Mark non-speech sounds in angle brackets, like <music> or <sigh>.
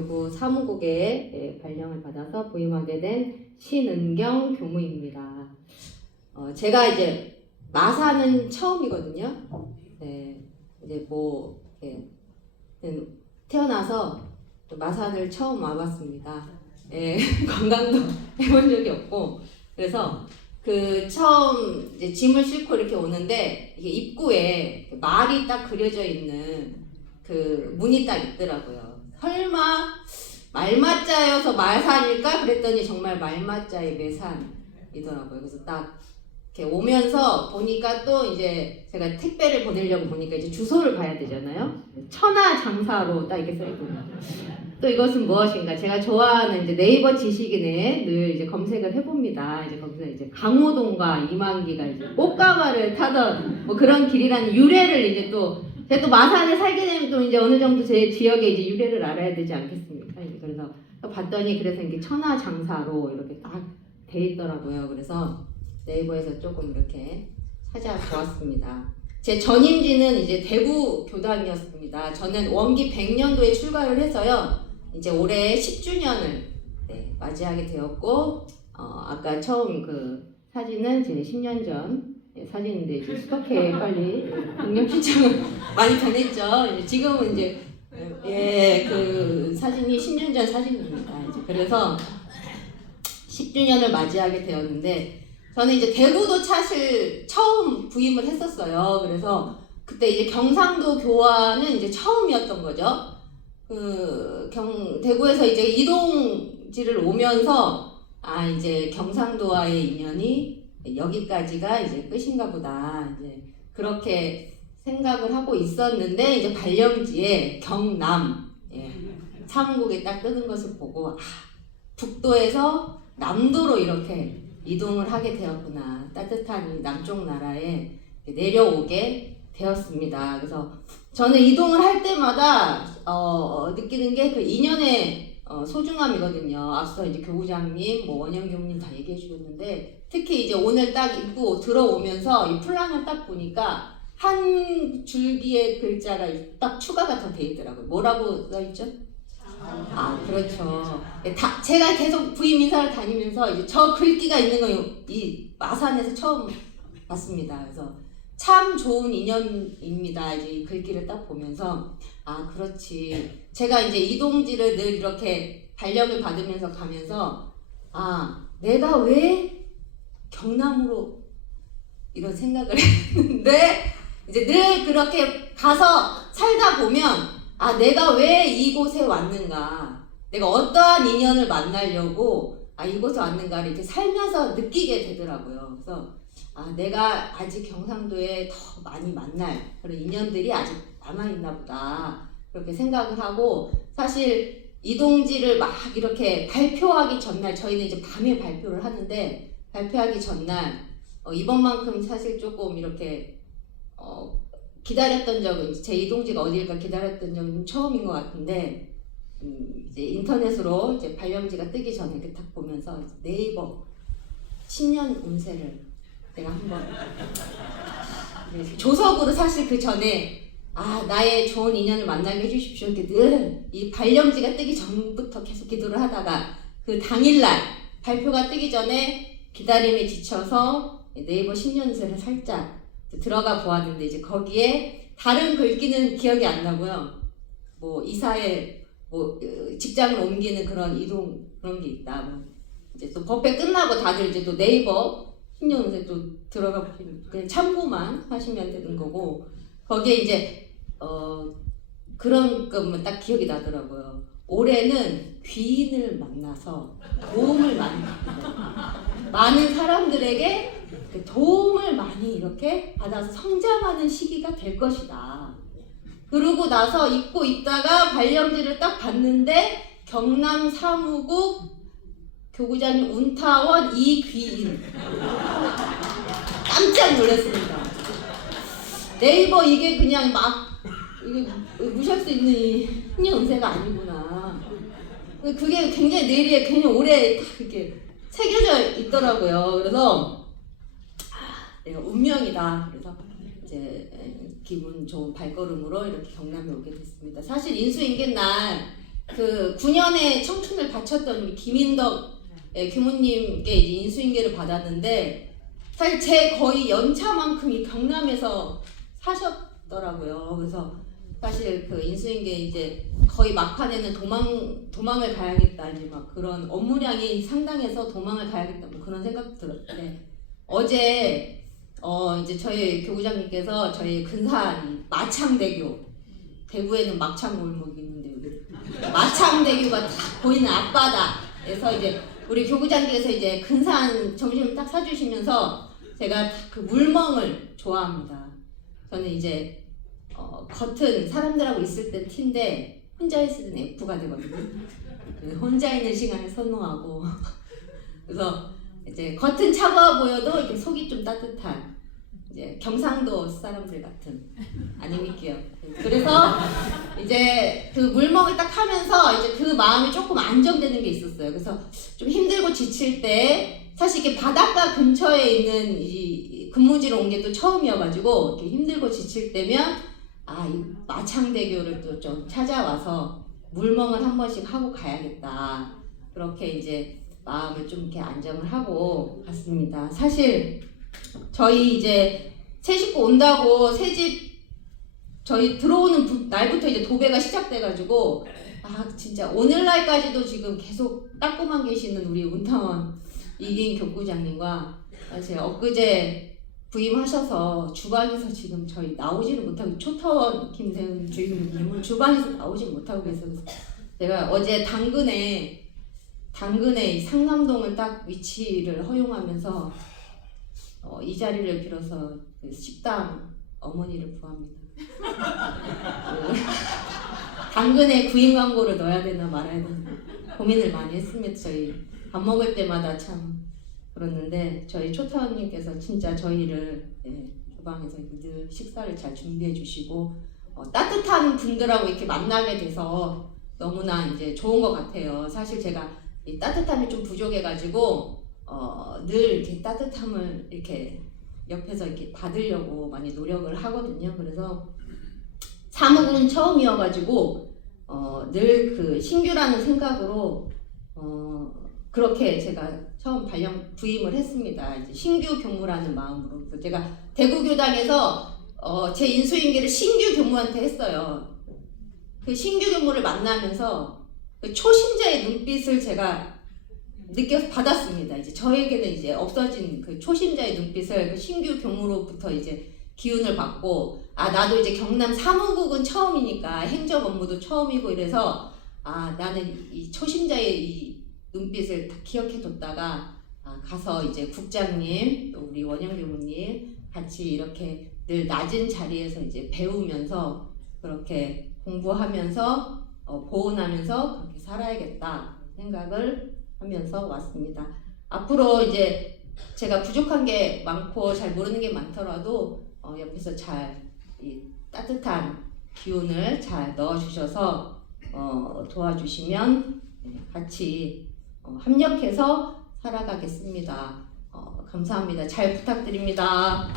경남교구 사무국에 예, 발령을 받아서 부임하게 된 신은경 교무입니다. 어, 제가 이제 마사는 처음이거든요. 네, 이제 뭐 예, 음, 태어나서 또 마산을 처음 와봤습니다. 예, <laughs> 관광도 해본 적이 없고 그래서 그 처음 이제 짐을 싣고 이렇게 오는데 입구에 말이 딱 그려져 있는 그 문이 딱 있더라고요. 설마 말맞자여서 말산일까 그랬더니 정말 말맞자의 매산이더라고요. 그래서 딱 이렇게 오면서 보니까 또 이제 제가 택배를 보내려고 보니까 이제 주소를 봐야 되잖아요. 천하장사로 딱 이렇게 써있거든요. 또 이것은 무엇인가? 제가 좋아하는 이제 네이버 지식인에 늘 이제 검색을 해봅니다. 이제 거기서 이제 강호동과 이만기가 이제 꽃가마를 타던 뭐 그런 길이라는 유래를 이제 또 제가 또 마산에 살게 되면 또 이제 어느 정도 제 지역의 이제 유래를 알아야 되지 않겠습니까? 그래서 또 봤더니 그래서 이게 천하장사로 이렇게 딱 돼 있더라고요. 그래서 네이버에서 조금 이렇게 찾아보았습니다. 제 전임지는 이제 대구 교단이었습니다. 저는 원기 100년도에 출가를 해서요. 이제 올해 10주년을 맞이하게 되었고, 어, 아까 처음 그 사진은 제 10년 전 예, 사진인데 이제 수덕해 빨리 등록 신청을 <laughs> 많이 변했죠. 이제 지금은 이제 예, 그 사진이 10년 전 사진입니다. 이제 그래서 10주년을 맞이하게 되었는데 저는 이제 대구도 사실 처음 부임을 했었어요. 그래서 그때 이제 경상도 교화는 이제 처음이었던 거죠. 그 경, 대구에서 이제 이동지를 오면서 아 이제 경상도와의 인연이 여기까지가 이제 끝인가 보다 이제 그렇게 생각을 하고 있었는데 이제 발령지에 경남 예, 사문국에 딱 뜨는 것을 보고 아 북도에서 남도로 이렇게 이동을 하게 되었구나 따뜻한 이 남쪽 나라에 내려오게 되었습니다. 그래서 저는 이동을 할 때마다 어, 느끼는 게 그 인연의 어, 소중함이거든요. 앞서 이제 교구장님, 뭐 원영 교무님 다 얘기해 주셨는데 특히 이제 오늘 딱 입고 들어오면서 이 플랑을 딱 보니까 한 줄기의 글자가 딱 추가가 더 돼 있더라고요. 뭐라고 써 있죠? 아 그렇죠. 예, 다 제가 계속 부임 인사를 다니면서 이제 저 글귀가 있는 거 이 마산에서 처음 봤습니다. 그래서 참 좋은 인연입니다. 이제 이 글귀를 딱 보면서 아 그렇지. 제가 이제 이동지를 늘 이렇게 발령을 받으면서 가면서 아 내가 왜 경남으로 이런 생각을 <laughs> 했는데 이제 늘 그렇게 가서 살다 보면 아 내가 왜 이곳에 왔는가 내가 어떠한 인연을 만나려고 아 이곳에 왔는가를 이렇게 살면서 느끼게 되더라고요. 그래서 아, 내가 아직 경상도에 더 많이 만날 그런 인연들이 아직 남아있나 보다. 그렇게 생각을 하고, 사실 이동지를 막 이렇게 발표하기 전날, 저희는 이제 밤에 발표를 하는데, 발표하기 전날, 어, 이번만큼 사실 조금 이렇게, 어, 기다렸던 적은, 제 이동지가 어디일까 기다렸던 적은 처음인 것 같은데, 음, 이제 인터넷으로 이제 발령지가 뜨기 전에 이렇게 딱 보면서 네이버 신년 운세를 내가 한번 네, 조석으로 사실 그 전에 아 나의 좋은 인연을 만나게 해주십시오. 이렇게 늘 이 발령지가 뜨기 전부터 계속 기도를 하다가 그 당일날 발표가 뜨기 전에 기다림에 지쳐서 네이버 신년세를 살짝 들어가 보았는데 이제 거기에 다른 글귀는 기억이 안 나고요. 뭐 이사에 뭐 어, 직장을 옮기는 그런 이동 그런 게 있다. 뭐 이제 또 법회 끝나고 다들 이제 또 네이버 신년운세 또 들어가 보시면 그냥 참고만 하시면 되는 거고 거기에 이제 어 그런 것만 딱 기억이 나더라고요. 올해는 귀인을 만나서 도움을 많이. 많은 사람들에게 그 도움을 많이 이렇게 받아서 성장하는 시기가 될 것이다. 그러고 나서 입고 있다가 발령지를 딱 봤는데 경남 사무국 교구장님 운타원 이귀인 깜짝 놀랐습니다. 네이버 이게 그냥 막 이게 무시할 수 있는 이 흥년 운세가 아니구나. 그게 굉장히 뇌리에 괜히 오래 딱 이렇게 새겨져 있더라고요. 그래서 아, 내가 운명이다. 그래서 이제 기분 좋은 발걸음으로 이렇게 경남에 오게 됐습니다. 사실 인수인계 날 그 9년의 청춘을 바쳤던 김인덕 예, 교무님께 인수인계를 받았는데 사실 제 거의 연차만큼 이 경남에서 사셨더라고요. 그래서 사실 그 인수인계 이제 거의 막판에는 도망 도망을 가야겠다 이제 막 그런 업무량이 상당해서 도망을 가야겠다 뭐 그런 생각 들었는데 어제 어 이제 저희 교구장님께서 저희 근사한 마창대교 대구에는 막창 골목이 있는데 여기 마창대교가 딱 보이는 앞바다에서 이제 우리 교구장님께서 이제 근사한 점심을 딱 사주시면서 제가 그 물멍을 좋아합니다. 저는 이제 어, 겉은 사람들하고 있을 때 T인데 혼자 있을 때는 F가 되거든요. 그 혼자 있는 시간을 선호하고 <laughs> 그래서 이제 겉은 차가워 보여도 이렇게 속이 좀 따뜻한 이제 경상도 사람들 같은 아니미끼요. 그래서 이제 그 물먹을 딱 하면서 이제 그 마음이 조금 안정되는 게 있었어요. 그래서 좀 힘들고 지칠 때 사실 이렇게 바닷가 근처에 있는 이 근무지로 온 게 또 처음이어가지고 이렇게 힘들고 지칠 때면 아 이 마창대교를 또 좀 찾아와서 물멍을 한 번씩 하고 가야겠다. 그렇게 이제 마음을 좀 이렇게 안정을 하고 갔습니다. 사실 저희 이제 새 식구 온다고 새 집 저희 들어오는 부- 날부터 이제 도배가 시작돼가지고 아 진짜 오늘날까지도 지금 계속 닦고만 계시는 우리 운타원 이긴 교구장님과 사실 엊그제 부임하셔서 주방에서 지금 저희 나오지를 못하고 초타원 김세훈 주임님은 주방에서 나오지 못하고 계셔서 제가 어제 당근에 당근에 이 상남동을 딱 위치를 허용하면서 어, 이 자리를 빌어서 그 식당 어머니를 구합니다. 그 당근에 구인 광고를 넣어야 되나 말아야 되나 고민을 많이 했습니다. 저희 밥 먹을 때마다 참 그랬는데 저희 초타원님께서 진짜 저희를 예, 주방에서 늘 식사를 잘 준비해 주시고 어, 따뜻한 분들하고 이렇게 만나게 돼서 너무나 이제 좋은 것 같아요. 사실 제가 이 따뜻함이 좀 부족해가지고 어, 늘 이렇게 따뜻함을 이렇게 옆에서 이렇게 받으려고 많이 노력을 하거든요. 그래서 사무국은 처음이어가지고 어, 늘 그 신규라는 생각으로 어, 그렇게 제가 처음 발령 부임을 했습니다. 이제 신규 교무라는 마음으로 제가 대구 교당에서 어, 제 인수인계를 신규 교무한테 했어요. 그 신규 교무를 만나면서 그 초심자의 눈빛을 제가 느껴 받았습니다. 이제 저에게는 이제 없어진 그 초심자의 눈빛을 그 신규 교무로부터 이제 기운을 받고 아 나도 이제 경남 사무국은 처음이니까 행정 업무도 처음이고 이래서 아 나는 이 초심자의 이 눈빛을 다 기억해 뒀다가 아, 가서 이제 국장님 또 우리 원영 교무님 같이 이렇게 늘 낮은 자리에서 이제 배우면서 그렇게 공부하면서 어, 보온하면서 그렇게 살아야겠다 생각을 하면서 왔습니다. 앞으로 이제 제가 부족한 게 많고 잘 모르는 게 많더라도 어, 옆에서 잘이 따뜻한 기운을 잘 넣어주셔서 어, 도와주시면 네, 같이 어, 합력해서 살아가겠습니다. 어, 감사합니다. 잘 부탁드립니다.